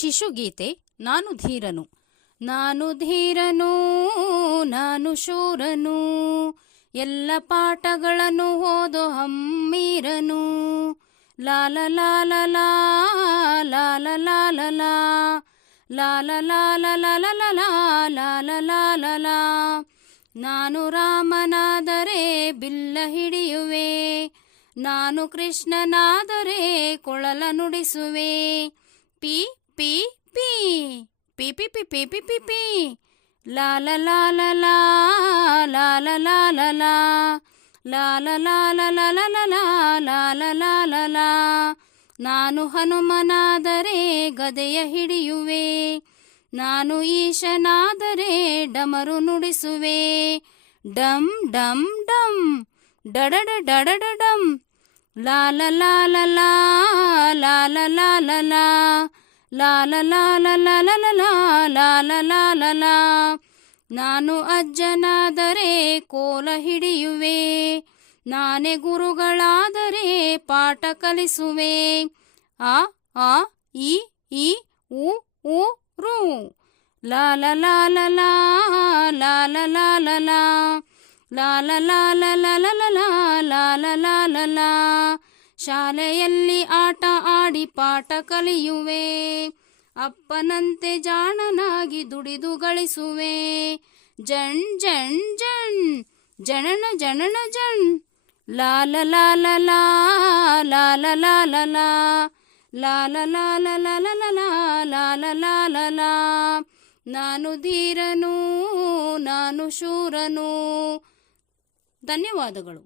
ಶಿಶುಗೀತೆ ನಾನು ಧೀರನು ನಾನು ಧೀರನು ನಾನು ಶೂರನು ಎಲ್ಲ ಪಾಠಗಳನ್ನು ಓದೋ ಹಮ್ಮೀರನು ಲಾಲ ಲಾಲ ಲಾಲ ಲಾಲ ಲಾಲ ಲಾಲ ಲಾಲ ನಾನು ರಾಮನಾದರೆ ಬಿಲ್ಲ ಹಿಡಿಯುವೆ ನಾನು ಕೃಷ್ಣನಾದರೆ ಕೊಳಲ ನುಡಿಸುವೆ ಪಿ ಪಿ ಪಿ ಪಿ ಪಿ ಪಿ ಪಿ ಪಿ ಪಿ ಪಿ ಲಾಲ ಲಾಲ ಲಾ ಲಾಲ ಲಾಲ ಲಾ ಲಾಲ ಲಾಲ ಲಾಲ ಲಾಲ ಲಾ ನಾನು ಹನುಮನಾದರೆ ಗದೆಯ ಹಿಡಿಯುವೆ ನಾನು ಈಶನಾದರೆ ಡಮರು ನುಡಿಸುವೆ ಡಮ್ ಡಮ್ ಡಮ್ ಡಡಡ ಡಡಡ ಡಮ್ ಲಾಲ ಲಾಲ ಲಾ ಲಾಲ ಲಾಲ ಲಾ ಲಾಲ ಲಾಲ ಲಾಲ ಲಾಲ ಲಾಲ ಲಾ ನಾನು ಅಜ್ಜನಾದರೆ ಕೋಲ ಹಿಡಿಯುವೆ ನಾನೇ ಗುರುಗಳಾದರೆ ಪಾಠ ಕಲಿಸುವೆ ಆ ಆ ಇ ಇ ಉ ಉ ರು ಲಾಲ ಲಾಲ ಲಾ ಲಾಲ ಲಾಲ ಲಾ ಲಾಲ ಲಾಲ ಲಾಲ ಲಾಲ ಲಾಲ ಲಾ ಶಾಲೆಯಲ್ಲಿ ಆಟ ಆಡಿ ಪಾಠ ಕಲಿಯುವೆ ಅಪ್ಪನಂತೆ ಜಾಣನಾಗಿ ದುಡಿದು ಗಳಿಸುವೆ ಜಣ್ ಜಣ್ ಜಣ್ ಜನನ ಜನನ ಜಣ್ ಲಾಲ ಲಾಲ ಲಾ ಲಾಲ ಲಾಲ ಲಾಲ ಲಾಲ ಲಾಲ ಲಾಲ ಲಾಲ ಲಾ ನಾನು ಧೀರನು ನಾನು ಶೂರನು ಧನ್ಯವಾದಗಳು